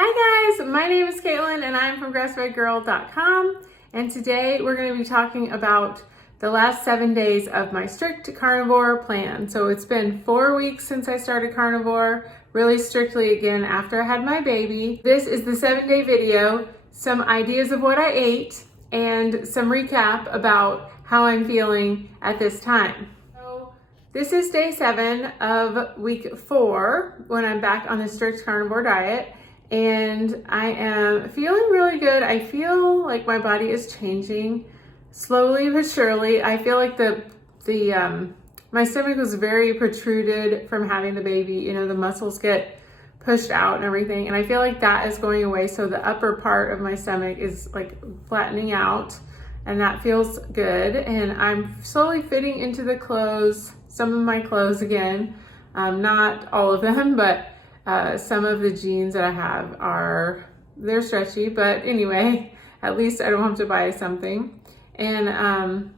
Hi guys, my name is Caitlin and I'm from grassfedgirl.com, and today we're going to be talking about the last 7 days of my strict carnivore plan. So it's been 4 weeks since I started carnivore, really strictly again after I had my baby. This is the 7-day video, some ideas of what I ate, and some recap about how I'm feeling at this time. So this is day 7 of week 4 when I'm back on the strict carnivore diet. And I am feeling really good. I feel like my body is changing slowly but surely. I feel like my stomach was very protruded from having the baby. You know, the muscles get pushed out and everything. And I feel like that is going away. So the upper part of my stomach is like flattening out, and that feels good. And I'm slowly fitting into the clothes, some of my clothes again. Not all of them, but some of the jeans that I have they're stretchy, but anyway, at least I don't have to buy something. And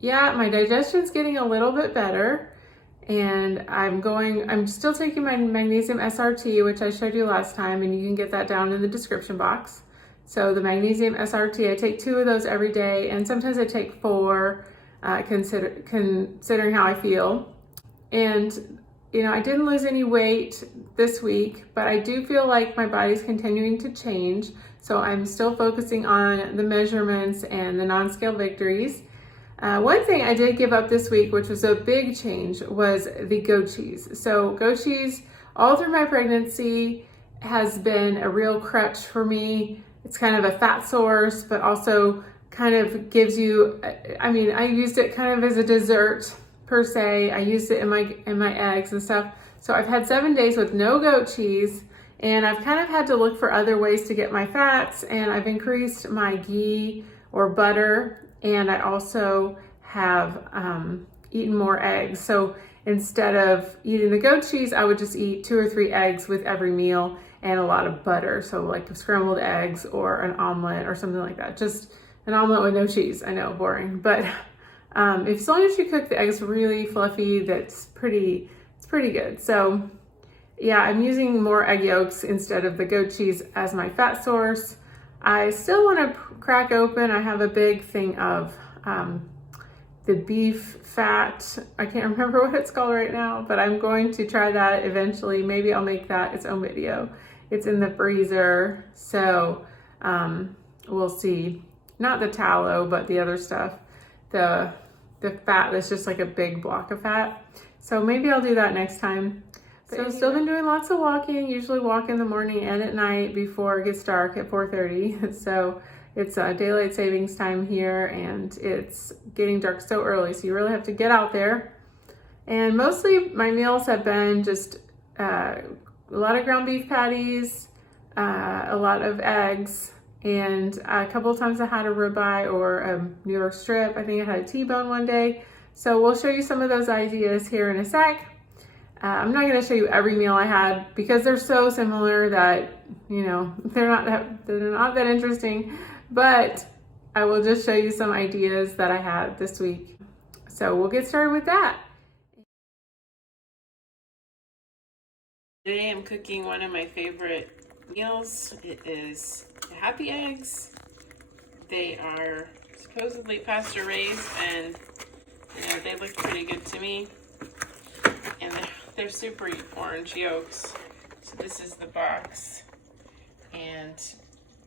yeah, my digestion's getting a little bit better, and I'm still taking my magnesium SRT, which I showed you last time, and you can get that down in the description box. So the magnesium SRT, I take 2 of those every day, and sometimes I take 4, considering how I feel. And you know, I didn't lose any weight this week, but I do feel like my body's continuing to change. So I'm still focusing on the measurements and the non-scale victories. One thing I did give up this week, which was a big change, was the goat cheese. So goat cheese all through my pregnancy has been a real crutch for me. It's kind of a fat source, but also kind of gives you, I mean, I used it kind of as a dessert per se. I used it in my eggs and stuff. So I've had 7 days with no goat cheese, and I've kind of had to look for other ways to get my fats, and I've increased my ghee or butter, and I also have eaten more eggs. So instead of eating the goat cheese, I would just eat 2 or 3 eggs with every meal and a lot of butter. So like scrambled eggs or an omelet or something like that. Just an omelet with no cheese. I know, boring, but as long as you cook the eggs really fluffy, it's pretty good. So yeah, I'm using more egg yolks instead of the goat cheese as my fat source. I still want to crack open. I have a big thing of the beef fat. I can't remember what it's called right now, but I'm going to try that eventually. Maybe I'll make that its own video. It's in the freezer, so we'll see. Not the tallow, but the other stuff. The fat that's just like a big block of fat. So maybe I'll do that next time. So I've still been doing lots of walking, usually walk in the morning and at night before it gets dark at 4:30. So it's daylight savings time here, and it's getting dark so early. So you really have to get out there. And mostly my meals have been just a lot of ground beef patties, a lot of eggs, and a couple of times I had a ribeye or a New York strip. I think I had a Tbone one day. So we'll show you some of those ideas here in a sec. I'm not going to show you every meal I had because they're so similar that, you know, they're not that interesting. But I will just show you some ideas that I had this week. So we'll get started with that. Today I'm cooking one of my favorite meals. It is happy eggs. They are supposedly pasture raised, and you know, they look pretty good to me. And they're super orange yolks. So this is the box, and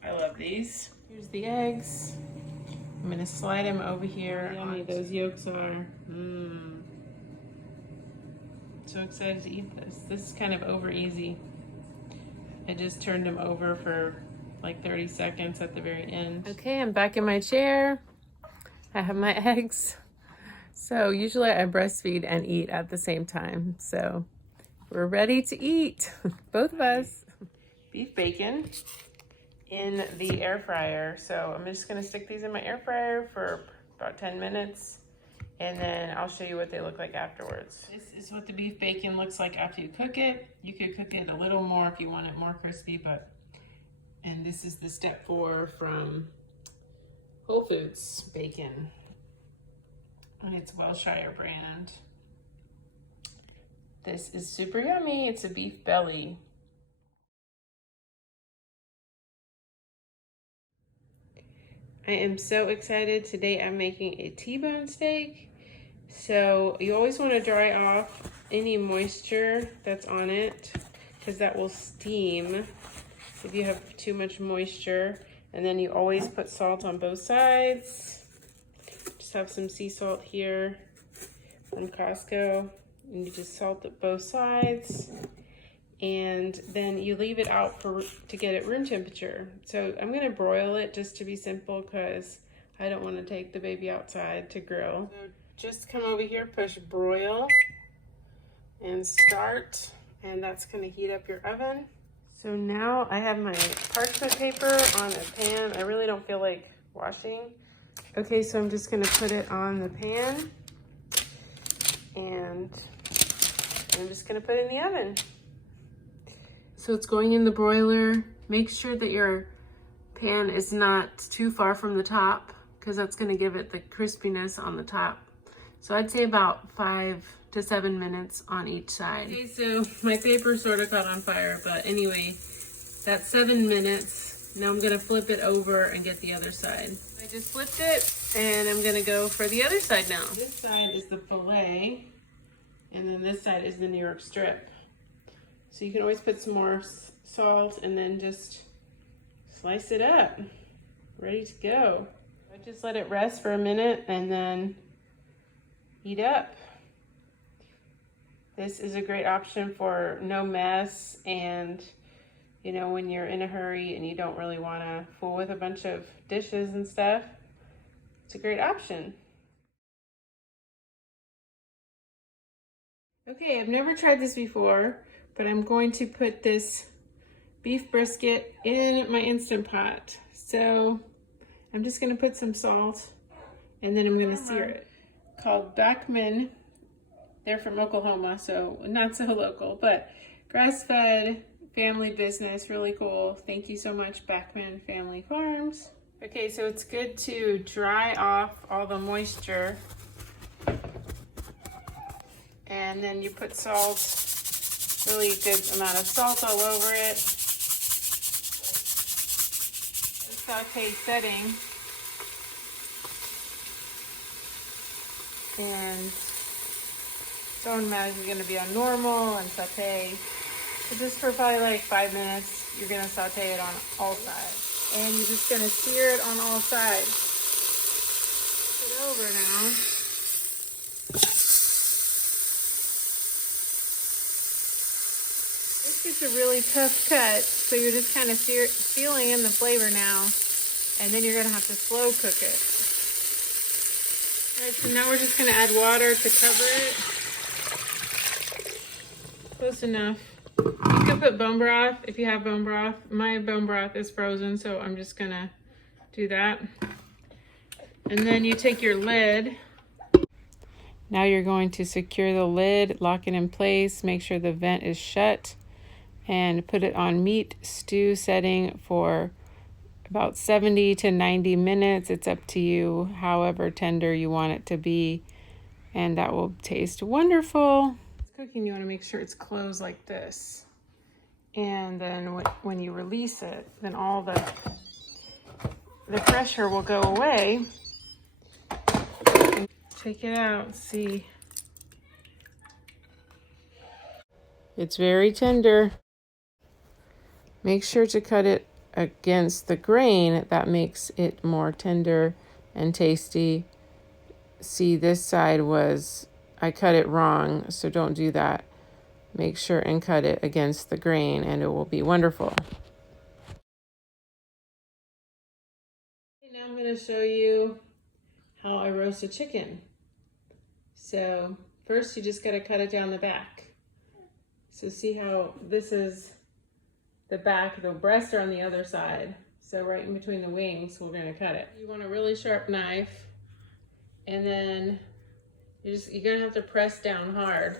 I love these. Here's the eggs. I'm gonna slide them over here. Yummy those yolks are. So excited to eat this. This is kind of over easy. I just turned them over for like 30 seconds at the very end. Okay, I'm back in my chair. I have my eggs. So usually I breastfeed and eat at the same time. So we're ready to eat, both of us. Beef bacon in the air fryer. So I'm just gonna stick these in my air fryer for about 10 minutes. And then I'll show you what they look like afterwards. This is what the beef bacon looks like after you cook it. You could cook it a little more if you want it more crispy, and this is the step 4 from Whole Foods bacon. And it's Welshire brand. This is super yummy. It's a beef belly. I am so excited. Today I'm making a Tbone steak. So you always want to dry off any moisture that's on it because that will steam if you have too much moisture. And then you always put salt on both sides. Just have some sea salt here from Costco. And you just salt it both sides. And then you leave it out to get it room temperature. So I'm gonna broil it just to be simple because I don't want to take the baby outside to grill. So just come over here, push broil and start, and that's gonna heat up your oven. So now I have my parchment paper on a pan. I really don't feel like washing. Okay, so I'm just gonna put it on the pan and I'm just gonna put it in the oven. So it's going in the broiler. Make sure that your pan is not too far from the top because that's gonna give it the crispiness on the top. So I'd say about 5 to 7 minutes on each side. Okay, so my paper sort of caught on fire, but anyway, that's 7 minutes. Now I'm gonna flip it over and get the other side. I just flipped it and I'm gonna go for the other side now. This side is the filet and then this side is the New York strip. So you can always put some more salt and then just slice it up. Ready to go. I just let it rest for a minute and then heat up. This is a great option for no mess and you know, when you're in a hurry and you don't really want to fool with a bunch of dishes and stuff, it's a great option. Okay, I've never tried this before, but I'm going to put this beef brisket in my Instant Pot. So I'm just gonna put some salt and then I'm gonna sear it. Called Bachman. They're from Oklahoma, so not so local, but grass-fed family business, really cool. Thank you so much, Bachman Family Farms. Okay, so it's good to dry off all the moisture. And then you put salt, really good amount of salt all over it. Saute setting. And stone mash is gonna be on normal and saute. So just for probably like 5 minutes, you're gonna saute it on all sides. And you're just gonna sear it on all sides. Put it over now. It's a really tough cut, so you're just kind of sealing in the flavor now, and then you're gonna have to slow cook it. All right, so now we're just gonna add water to cover it. Close enough. You can put bone broth if you have bone broth. My bone broth is frozen, so I'm just gonna do that. And then you take your lid. Now you're going to secure the lid, lock it in place, make sure the vent is shut, and put it on meat stew setting for about 70 to 90 minutes. It's up to you, however tender you want it to be, and that will taste wonderful. It's cooking, you want to make sure it's closed like this. And then when you release it, then all the pressure will go away. Check it out, see. It's very tender. Make sure to cut it against the grain. That makes it more tender and tasty. See, this side I cut it wrong, so don't do that. Make sure and cut it against the grain and it will be wonderful. Now I'm going to show you how I roast a chicken. So first you just got to cut it down the back. So see how this is the back, the breasts are on the other side. So right in between the wings, we're gonna cut it. You want a really sharp knife, and then you're gonna have to press down hard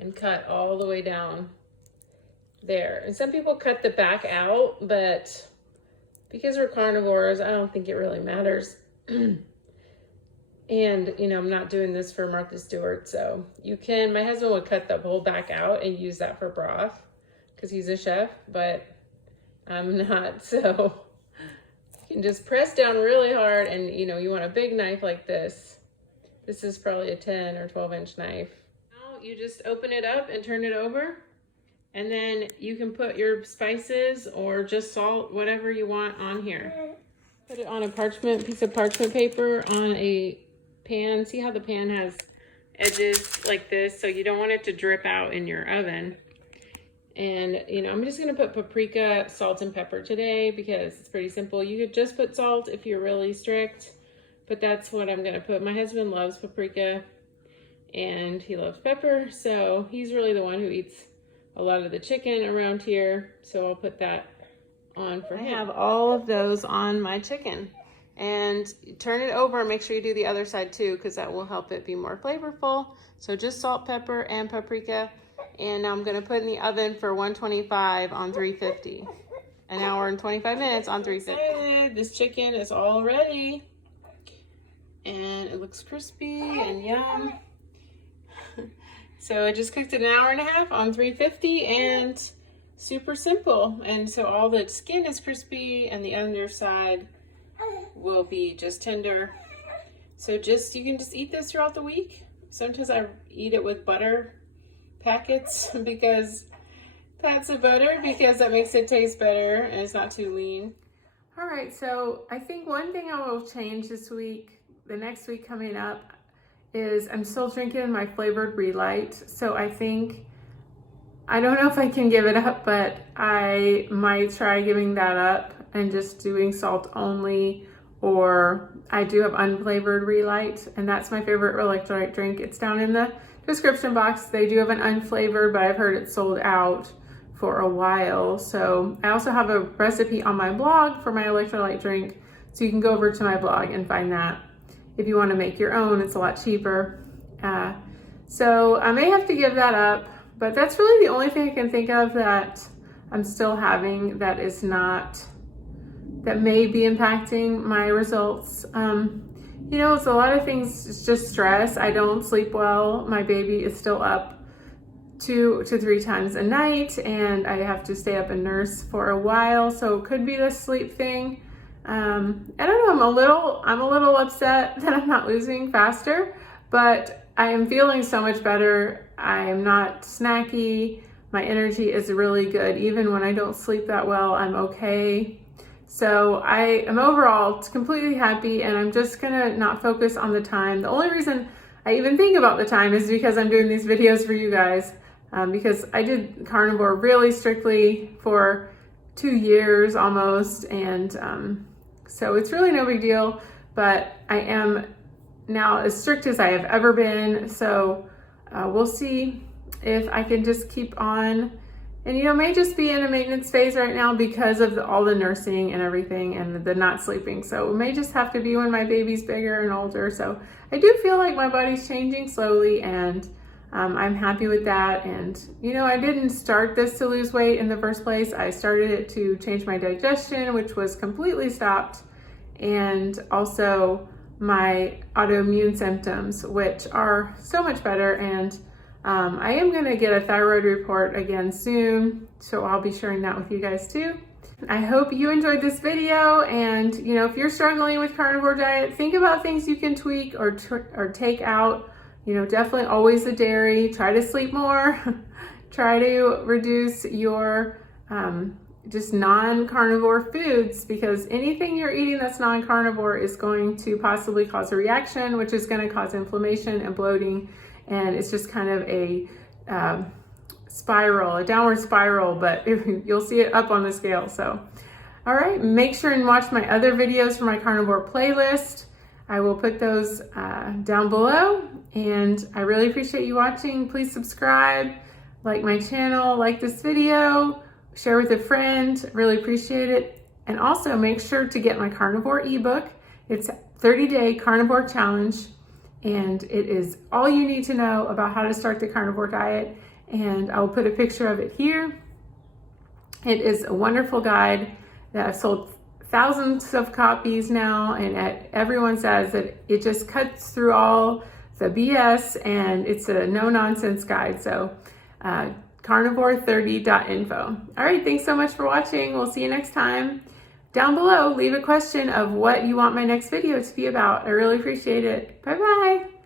and cut all the way down there. And some people cut the back out, but because we're carnivores, I don't think it really matters. And you know, I'm not doing this for Martha Stewart, so you can, my husband would cut the whole back out and use that for broth because he's a chef, but I'm not, so you and just press down really hard, and you know, you want a big knife like this. This is probably a 10 or 12-inch knife. Now you just open it up and turn it over, and then you can put your spices or just salt, whatever you want, on here. Put it on a piece of parchment paper on a pan. See how the pan has edges like this, so you don't want it to drip out in your oven. And you know, I'm just gonna put paprika, salt, and pepper today because it's pretty simple. You could just put salt if you're really strict, but that's what I'm gonna put. My husband loves paprika and he loves pepper, so he's really the one who eats a lot of the chicken around here, so I'll put that on for him. I have all of those on my chicken. And turn it over and make sure you do the other side too, because that will help it be more flavorful. So just salt, pepper, and paprika. And now I'm gonna put in the oven for 125 on 350. An hour and 25 minutes on 350. This chicken is all ready. And it looks crispy and yum. So I just cooked it an hour and a half on 350 and super simple. And so all the skin is crispy and the underside will be just tender. So you can just eat this throughout the week. Sometimes I eat it with butter packets because pats of butter, because that makes it taste better and it's not too lean. All right, so I think one thing I will change this week, the next week coming up, is I'm still drinking my flavored Relight. So I don't know if I can give it up, but I might try giving that up and just doing salt only, or I do have unflavored Relight, and that's my favorite electrolyte drink. It's down in the description box. They do have an unflavored, but I've heard it's sold out for a while. So I also have a recipe on my blog for my electrolyte drink, so you can go over to my blog and find that. If you want to make your own, it's a lot cheaper. So I may have to give that up, but that's really the only thing I can think of that I'm still having that may be impacting my results. You know, it's a lot of things. It's just stress. I don't sleep well. My baby is still up 2 to 3 times a night, and I have to stay up and nurse for a while. So it could be the sleep thing. I don't know. I'm a little upset that I'm not losing faster, but I am feeling so much better. I'm not snacky. My energy is really good. Even when I don't sleep that well, I'm okay. So I am overall completely happy, and I'm just gonna not focus on the time. The only reason I even think about the time is because I'm doing these videos for you guys, because I did carnivore really strictly for 2 years almost, and so it's really no big deal, but I am now as strict as I have ever been. So we'll see if I can just keep on. And you know, may just be in a maintenance phase right now because of all the nursing and everything and the not sleeping. So it may just have to be when my baby's bigger and older. So I do feel like my body's changing slowly, and I'm happy with that. And you know, I didn't start this to lose weight in the first place. I started it to change my digestion, which was completely stopped, and also my autoimmune symptoms, which are so much better. And I am going to get a thyroid report again soon, so I'll be sharing that with you guys too. I hope you enjoyed this video, and you know, if you're struggling with carnivore diet, think about things you can tweak or take out. You know, definitely always the dairy. Try to sleep more. Try to reduce your just non-carnivore foods, because anything you're eating that's non-carnivore is going to possibly cause a reaction, which is going to cause inflammation and bloating. And it's just kind of a spiral, a downward spiral, but you'll see it up on the scale. So, all right, make sure and watch my other videos for my carnivore playlist. I will put those down below, and I really appreciate you watching. Please subscribe, like my channel, like this video, share with a friend, really appreciate it. And also make sure to get my carnivore ebook. It's a 30-day carnivore challenge, and it is all you need to know about how to start the carnivore diet. And I'll put a picture of it here. It is a wonderful guide that I've sold thousands of copies now, and everyone says that it just cuts through all the BS, and it's a no-nonsense guide. So carnivore30.info. All right, thanks so much for watching. We'll see you next time. down below, leave a question of what you want my next video to be about. I really appreciate it. Bye-bye.